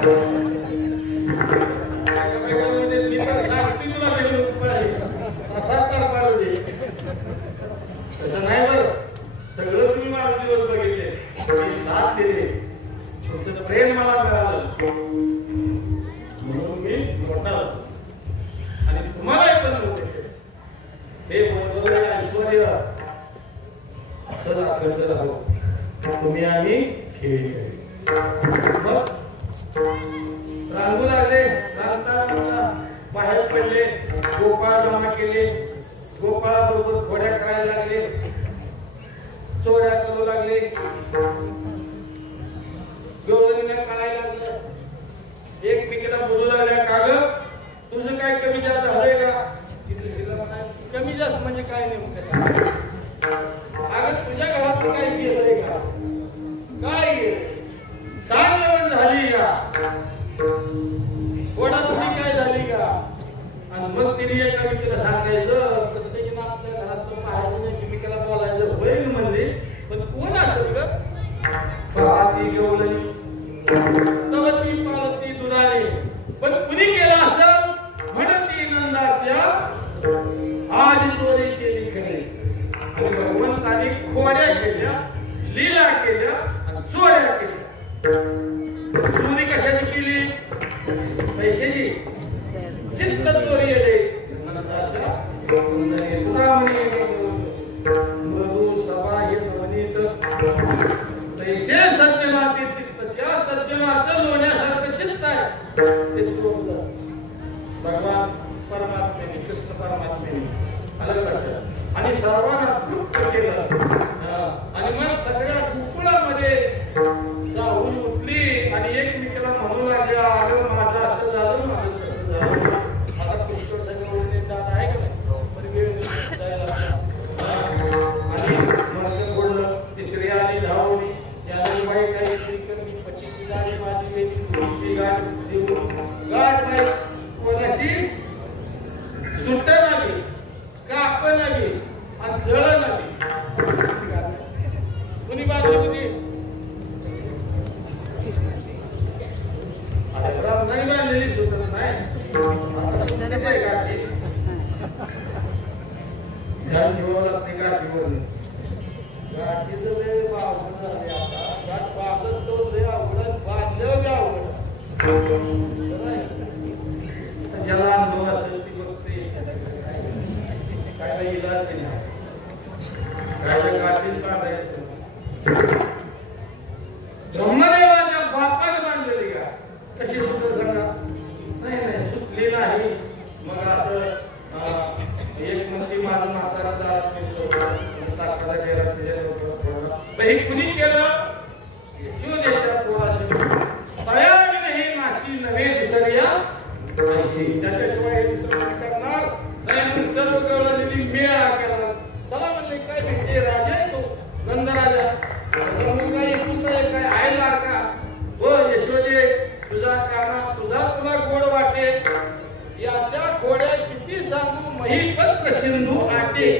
तसं नाही बरं, सगळं तुम्ही माझा दिवस बघितले, मी साथ दिले, तुमचं प्रेम मला मिळालं म्हणून मी मोठा झालो आणि तुम्हालाही पण मोठे केले. हे बरोबर ऐश्वर्य असं दाखवत राहू, तुम्ही आम्ही खेळी मग रांगू लागले, रांगता बाहेर पडले, गोपाळ जमा केले, गोपाळाबरोबर घोड्या करायला लागले, चोऱ्या करू लागले, गवळणीला काढायला लागलं, एकमेकीला बोलू लागल्या, का ग तुझं काय कमी जास्त झालंय का? कमी जास्त म्हणजे काय नेमकं? अगं तुझ्या घरात काय केलंय का? काय सांग झाली का? पोटापुटी काय झाली का? आणि मग तिने एका व्यक्तीला सांगायचं, प्रत्येकीनं आपल्या घरातून बाहेर एकमेकाला बोलायचं, होईल म्हणले, पण कोण असेल ग? पाहती गवळणी तवती पालती दुधाने, पण कुणी केलं असं म्हणती नंदाच्या आज चोरी केली खरी. आणि भगवंताने खोड्या केल्या, लीला केल्या आणि चोऱ्या केल्या. चोरी कशाची केली? पैशाची. चित्त चोरी येते नंदाच्या मृदू सभा हे ध्वनीत तैसे सज्जनाचे चित्त, त्या सज्जनाचं लोण्यासारखं चित्त आहे ते चोरलं भगवान परमात्म्याने, कृष्ण परमात्म्याने आणि सर्वांना तृप्त केलं. आणि मग सगळ्या गोकुळामध्ये जाऊन उठली आणि एकमेकाला म्हणू लागल्या, अगं माझं असं झालं, माझं तसं झालं, मला पुष्कळ सगळं जात आहे का आणि म्हणलं बोललं. तिसरी आली धावली, त्याला बाई काही मी पतीची झाली, माझी वेची गाठ देऊन गाठ नाही कोणाशी सुट नाही, काप नाही आणि जळ नाही. कुणी बाजली होती? नाही बांधलेली सुटत नाही, गाठी ध्यान ठेवावं लागते गाठीवर. गाठीचं लय अवघड झाले आता, गाठ बांधत तो लय अवघड, बांधलं बी अवघड. ज्याला अनुभव असेल ती बघते, काय इलाज नाही, काय गाठीच बांधायचं. ब्रह्मदेवाच्या बापाने बांधलेली का कशी सुटत सांगा? नाही सुटली नाही. मग असं एक म्हणती माझं म्हातारा दारात ताकाला गेला, हे कुणी केलं? यशोदेच्या पोराने तयार नाही नाशी नव्हे दुसऱ्या नाशी, त्याच्याशिवाय दुसरं करणार नाही. सर्व गवळणी मेळा केला. चला म्हणले, काय भेटते? राजा आहे तो नंदराजा, मुलगा एकूण काय आहे लाडका. हो यशोदे, तुझा काना तुझा तुला गोड वाटे, याच्या घोड्या किती सांगू, मही पत्र सिंधू आटे.